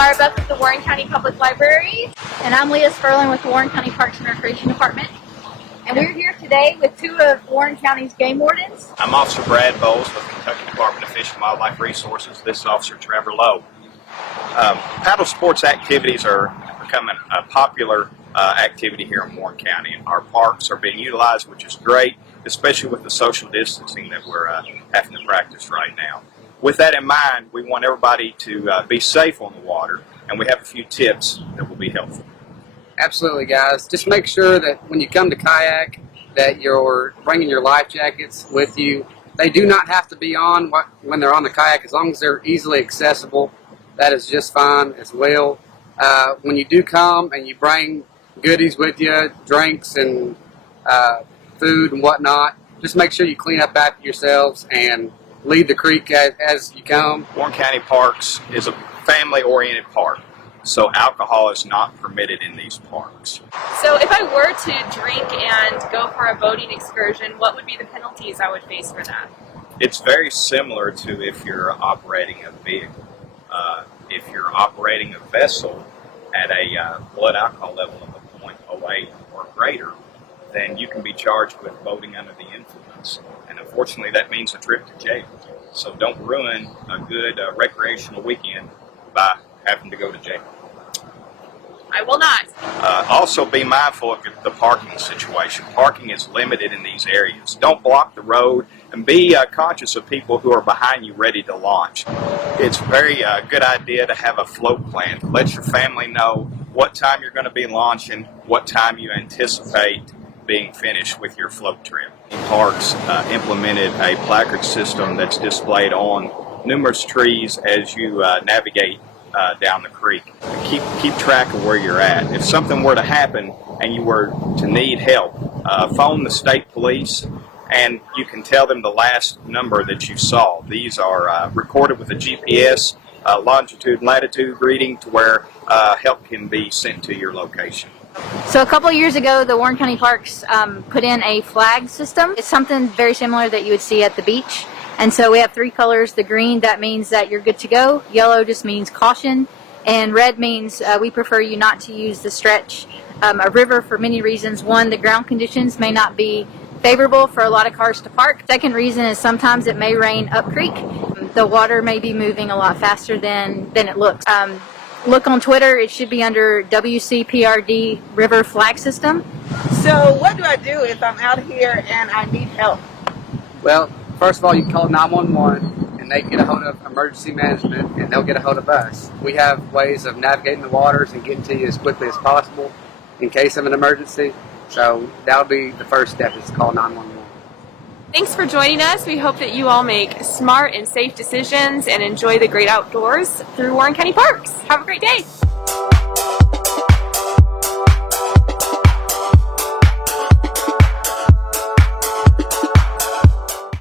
Wirebuck with the Warren County Public Library. And I'm Leah Sperling with the Warren County Parks and Recreation Department. And we're here today with two of Warren County's game wardens. I'm Officer Brad Bowles with the Kentucky Department of Fish and Wildlife Resources. This is Officer Trevor Lowe. Paddle sports activities are becoming a popular activity here in Warren County. Our parks are being utilized, which is great, especially with the social distancing that we're having to practice right now. With that in mind, we want everybody to be safe on the water, and we have a few tips that will be helpful. Absolutely, guys. Just make sure that when you come to kayak that you're bringing your life jackets with you. They do not have to be on when they're on the kayak, as long as they're easily accessible. That is just fine as well. When you do come and you bring goodies with you, drinks and food and whatnot, just make sure you clean up after yourselves and leave the creek as you come. Warren County Parks is a family-oriented park, so alcohol is not permitted in these parks. So if I were to drink and go for a boating excursion, what would be the penalties I would face for that? It's very similar to if you're operating a vehicle. If you're operating a vessel at a blood alcohol level of a 0.08 or greater, then you can be charged with boating under the influence. And unfortunately, that means a trip to jail. So don't ruin a good recreational weekend by having to go to jail. I will not. Also be mindful of the parking situation. Parking is limited in these areas. Don't block the road, and be conscious of people who are behind you ready to launch. It's a very good idea to have a float plan to let your family know what time you're going to be launching, what time you anticipate being finished with your float trip. Parks implemented a placard system that's displayed on numerous trees as you navigate down the creek. Keep track of where you're at. If something were to happen and you were to need help, phone the state police and you can tell them the last number that you saw. These are recorded with a GPS longitude and latitude reading to where help can be sent to your location. So a couple years ago, the Warren County Parks put in a flag system. It's something very similar that you would see at the beach. And so we have three colors. The green, that means that you're good to go. Yellow just means caution. And red means we prefer you not to use the stretch a river for many reasons. One, the ground conditions may not be favorable for a lot of cars to park. Second reason is sometimes it may rain up creek. The water may be moving a lot faster than it looks. Look on Twitter. It should be under WCPRD River Flag System. So what do I do if I'm out here and I need help? Well, first of all, you can call 911 and they can get a hold of emergency management and they'll get a hold of us. We have ways of navigating the waters and getting to you as quickly as possible in case of an emergency. So that'll be the first step, is to call 911. Thanks for joining us. We hope that you all make smart and safe decisions and enjoy the great outdoors through Warren County Parks. Have a great day.